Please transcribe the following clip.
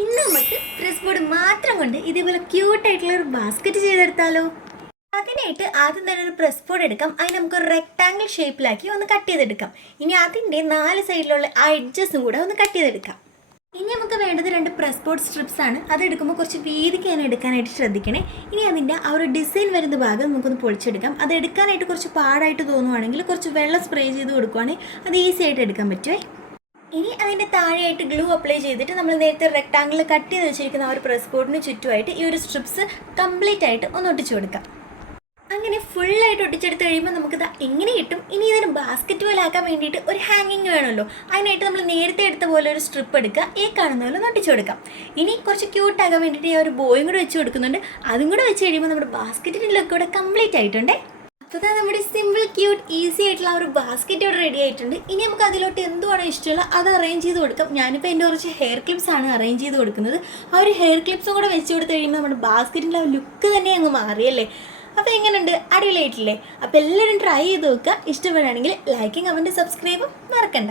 ഇന്ന് നമുക്ക് dress board മാത്രം കൊണ്ട് ഇതേപോലെ ക്യൂട്ടായിട്ടുള്ള ഒരു ബാസ്ക്കറ്റ് ചെയ്തെടുത്താലോ. അതിനായിട്ട് ആദ്യം തന്നെ ഒരു പ്രസ് ബോർഡ് എടുക്കാം. അതിന് നമുക്ക് ഒരു റെക്ടാങ്കിൾ ഷേപ്പിലാക്കി ഒന്ന് കട്ട് ചെയ്തെടുക്കാം. ഇനി അതിൻ്റെ 4 സൈഡിലുള്ള ആ എഡ്ജസും കൂടെ ഒന്ന് കട്ട് ചെയ്തെടുക്കാം. ഇനി നമുക്ക് വേണ്ടത് 2 പ്രസ് ബോർഡ് സ്ട്രിപ്സ് ആണ്. അതെടുക്കുമ്പോൾ കുറച്ച് വീതിക്ക് തന്നെ എടുക്കാനായിട്ട് ശ്രദ്ധിക്കണേ. ഇനി അതിൻ്റെ ആ ഒരു ഡിസൈൻ വരുന്ന ഭാഗം നമുക്കൊന്ന് പൊളിച്ചെടുക്കാം. അത് എടുക്കാനായിട്ട് കുറച്ച് പാടായിട്ട് തോന്നുവാണെങ്കിൽ കുറച്ച് വെള്ളം സ്പ്രേ ചെയ്ത് കൊടുക്കുവാണെങ്കിൽ അത് ഈസി ആയിട്ട് എടുക്കാൻ പറ്റുമേ. ഇനി അതിൻ്റെ താഴെയായിട്ട് ഗ്ലൂ അപ്ലൈ ചെയ്തിട്ട് നമ്മൾ നേരത്തെ റെക്ടാങ്കിൾ കട്ട് ചെയ്ത് വെച്ചിരിക്കുന്ന ആ ഒരു പ്രസ് ബോർഡിന് ചുറ്റുമായിട്ട് ഈ ഒരു സ്ട്രിപ്സ് കംപ്ലീറ്റ് ആയിട്ട് ഒന്ന് ഒട്ടിച്ചു കൊടുക്കാം. അങ്ങനെ ഫുള്ളായിട്ട് ഒട്ടിച്ചെടുത്ത് കഴിയുമ്പോൾ നമുക്കിത് എങ്ങനെ കിട്ടും. ഇനി ഇതിന് ബാസ്ക്കറ്റ് പോലെ ആക്കാൻ വേണ്ടിയിട്ട് ഒരു ഹാങ്ങിങ് വേണമല്ലോ. അതിനായിട്ട് നമ്മൾ നേരത്തെ എടുത്ത പോലെ ഒരു സ്ട്രിപ്പ് എടുക്കുക, ഈ കാണുന്ന പോലെ ഒന്ന് ഒട്ടിച്ചു കൊടുക്കാം. ഇനി കുറച്ച് ക്യൂട്ടാകാൻ വേണ്ടിയിട്ട് ഈ ഒരു ബോയും കൂടെ വെച്ച് കൊടുക്കുന്നുണ്ട്. അതും കൂടെ വെച്ച് കഴിയുമ്പോൾ നമ്മുടെ ബാസ്ക്കറ്റിൻ്റെ ലുക്ക് കൂടെ കംപ്ലീറ്റ് ആയിട്ടുണ്ടേ. അപ്പോൾ നമ്മുടെ സിമ്പിൾ ക്യൂട്ട് ഈസി ആയിട്ടുള്ള ആ ഒരു ബാസ്ക്കറ്റ് ഇവിടെ റെഡി ആയിട്ടുണ്ട്. ഇനി നമുക്ക് അതിലോട്ട് എന്തുവാണോ ഇഷ്ടമുള്ള അത് അറേഞ്ച് ചെയ്ത് കൊടുക്കാം. ഞാനിപ്പോൾ എൻ്റെ കുറച്ച് ഹെയർ ക്ലിപ്സ് ആണ് അറേഞ്ച് ചെയ്ത് കൊടുക്കുന്നത്. ആ ഒരു ഹെയർ ക്ലിപ്സും കൂടെ വെച്ച് കൊടുത്ത് കഴിയുമ്പോൾ നമ്മുടെ ബാസ്ക്കറ്റിൻ്റെ ആ ലുക്ക് തന്നെ അങ്ങ് മാറിയല്ലേ. അപ്പോൾ എങ്ങനെയുണ്ട്, അടിപൊളിയായിട്ടില്ലേ? അപ്പോൾ എല്ലാവരും ട്രൈ ചെയ്ത് നോക്കുക. ഇഷ്ടപ്പെടുകയാണെങ്കിൽ ലൈക്കും കമൻറ്റ് സബ്സ്ക്രൈബും മറക്കണ്ട.